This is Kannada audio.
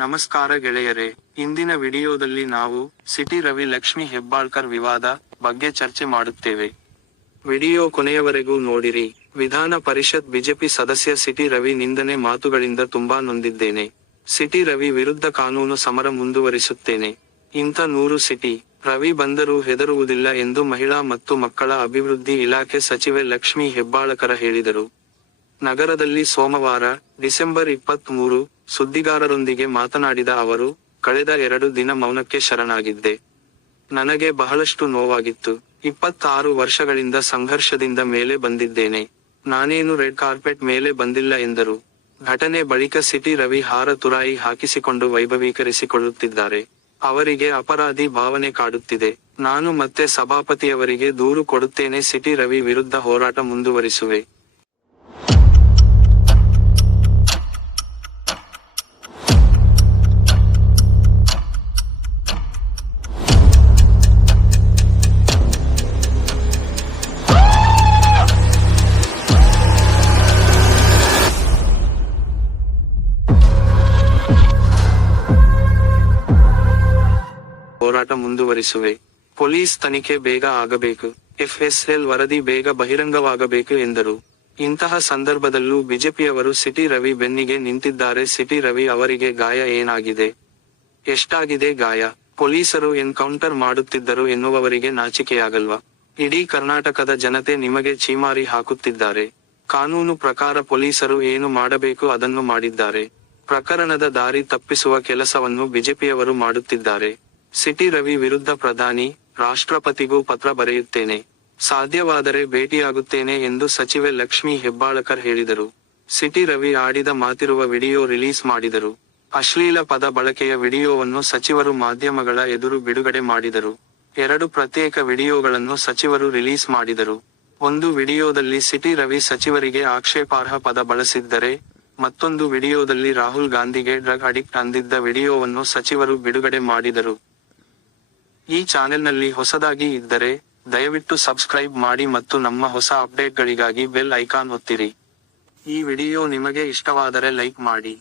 ನಮಸ್ಕಾರ ಗೆಳೆಯರೇ, ಇಂದಿನ ವಿಡಿಯೋದಲ್ಲಿ ನಾವು ಸಿಟಿ ರವಿ ಲಕ್ಷ್ಮಿ ಹೆಬ್ಬಾಳ್ಕರ್ ವಿವಾದ ಬಗ್ಗೆ ಚರ್ಚೆ ಮಾಡುತ್ತೇವೆ. ವಿಡಿಯೋ ಕೊನೆಯವರೆಗೂ ನೋಡಿರಿ. ವಿಧಾನ ಪರಿಷತ್ ಬಿಜೆಪಿ ಸದಸ್ಯ ಸಿಟಿ ರವಿ ನಿಂದನೆ ಮಾತುಗಳಿಂದ ತುಂಬಾ ನೊಂದಿದ್ದೇನೆ. ಸಿಟಿ ರವಿ ವಿರುದ್ಧ ಕಾನೂನು ಸಮರ ಮುಂದುವರಿಸುತ್ತೇನೆ. ಇಂಥ 100 ಸಿಟಿ ರವಿ ಬಂದರೂ ಹೆದರುವುದಿಲ್ಲ ಎಂದು ಮಹಿಳಾ ಮತ್ತು ಮಕ್ಕಳ ಅಭಿವೃದ್ಧಿ ಇಲಾಖೆ ಸಚಿವೆ ಲಕ್ಷ್ಮಿ ಹೆಬ್ಬಾಳ್ಕರ್ ಹೇಳಿದರು. ನಗರದಲ್ಲಿ ಸೋಮವಾರ ಡಿಸೆಂಬರ್ 23 ಸುದ್ದಿಗಾರರೊಂದಿಗೆ ಮಾತನಾಡಿದ ಅವರು, ಕಳೆದ 2 ದಿನ ಮೌನಕ್ಕೆ ಶರಣಾಗಿದ್ದೆ. ನನಗೆ ಬಹಳಷ್ಟು ನೋವಾಗಿತ್ತು. 26 ವರ್ಷಗಳಿಂದ ಸಂಘರ್ಷದಿಂದ ಮೇಲೆ ಬಂದಿದ್ದೇನೆ. ನಾನೇನು ರೆಡ್ ಕಾರ್ಪೆಟ್ ಮೇಲೆ ಬಂದಿಲ್ಲ ಎಂದರು. ಘಟನೆ ಬಳಿಕ ಸಿಟಿ ರವಿ ಹಾರ ತುರಾಯಿ ಹಾಕಿಸಿಕೊಂಡು ವೈಭವೀಕರಿಸಿಕೊಳ್ಳುತ್ತಿದ್ದಾರೆ. ಅವರಿಗೆ ಅಪರಾಧಿ ಭಾವನೆ ಕಾಡುತ್ತಿದೆ. ನಾನು ಮತ್ತೆ ಸಭಾಪತಿಯವರಿಗೆ ದೂರು ಕೊಡುತ್ತೇನೆ. ಸಿಟಿ ರವಿ ವಿರುದ್ಧ ಹೋರಾಟ ಮುಂದುವರಿಸುವೆ. ಪೊಲೀಸ್ ತನಿಖೆ ಬೇಗ ಆಗಬೇಕು. FSL ವರದಿ ಬೇಗ ಬಹಿರಂಗವಾಗಬೇಕು ಎಂದರು. ಇಂತಹ ಸಂದರ್ಭದಲ್ಲೂ ಬಿಜೆಪಿಯವರು ಸಿಟಿ ರವಿ ಬೆನ್ನಿಗೆ ನಿಂತಿದ್ದಾರೆ. ಸಿಟಿ ರವಿ ಅವರಿಗೆ ಗಾಯ ಏನಾಗಿದೆ? ಎಷ್ಟಾಗಿದೆ ಗಾಯ? ಪೊಲೀಸರು ಎನ್ಕೌಂಟರ್ ಮಾಡುತ್ತಿದ್ದರು ಎನ್ನುವವರಿಗೆ ನಾಚಿಕೆಯಾಗಲ್ವಾ? ಇಡೀ ಕರ್ನಾಟಕದ ಜನತೆ ನಿಮಗೆ ಛೀಮಾರಿ ಹಾಕುತ್ತಿದ್ದಾರೆ. ಕಾನೂನು ಪ್ರಕಾರ ಪೊಲೀಸರು ಏನು ಮಾಡಬೇಕು ಅದನ್ನು ಮಾಡಿದ್ದಾರೆ. ಪ್ರಕರಣದ ದಾರಿ ತಪ್ಪಿಸುವ ಕೆಲಸವನ್ನು ಬಿಜೆಪಿಯವರು ಮಾಡುತ್ತಿದ್ದಾರೆ. ಸಿಟಿ ರವಿ ವಿರುದ್ಧ ಪ್ರಧಾನಿ, ರಾಷ್ಟ್ರಪತಿಗೂ ಪತ್ರ ಬರೆಯುತ್ತೇನೆ. ಸಾಧ್ಯವಾದರೆ ಭೇಟಿಯಾಗುತ್ತೇನೆ ಎಂದು ಸಚಿವೆ ಲಕ್ಷ್ಮಿ ಹೆಬ್ಬಾಳ್ಕರ್ ಹೇಳಿದರು. ಸಿಟಿ ರವಿ ಆಡಿದ ಮಾತಿರುವ ವಿಡಿಯೋ ರಿಲೀಸ್ ಮಾಡಿದರು. ಅಶ್ಲೀಲ ಪದ ಬಳಕೆಯ ವಿಡಿಯೋವನ್ನು ಸಚಿವರು ಮಾಧ್ಯಮಗಳ ಎದುರು ಬಿಡುಗಡೆ ಮಾಡಿದರು. 2 ಪ್ರತ್ಯೇಕ ವಿಡಿಯೋಗಳನ್ನು ಸಚಿವರು ರಿಲೀಸ್ ಮಾಡಿದರು. ಒಂದು ವಿಡಿಯೋದಲ್ಲಿ ಸಿಟಿ ರವಿ ಸಚಿವರಿಗೆ ಆಕ್ಷೇಪಾರ್ಹ ಪದ ಬಳಸಿದ್ದರೆ, ಮತ್ತೊಂದು ವಿಡಿಯೋದಲ್ಲಿ ರಾಹುಲ್ ಗಾಂಧಿಗೆ ಡ್ರಗ್ ಅಡಿಕ್ಟ್ ಅಂದಿದ್ದ ವಿಡಿಯೋವನ್ನು ಸಚಿವರು ಬಿಡುಗಡೆ ಮಾಡಿದರು. ಈ ಚಾನೆಲ್ನಲ್ಲಿ ಹೊಸದಾಗಿ ಇದ್ದರೆ ದಯವಿಟ್ಟು ಸಬ್ಸ್ಕ್ರೈಬ್ ಮಾಡಿ ಮತ್ತು ನಮ್ಮ ಹೊಸ ಅಪ್ಡೇಟ್ಗಳಿಗಾಗಿ ಬೆಲ್ ಐಕಾನ್ ಒತ್ತಿರಿ. ಈ ವಿಡಿಯೋ ನಿಮಗೆ ಇಷ್ಟವಾದರೆ ಲೈಕ್ ಮಾಡಿ.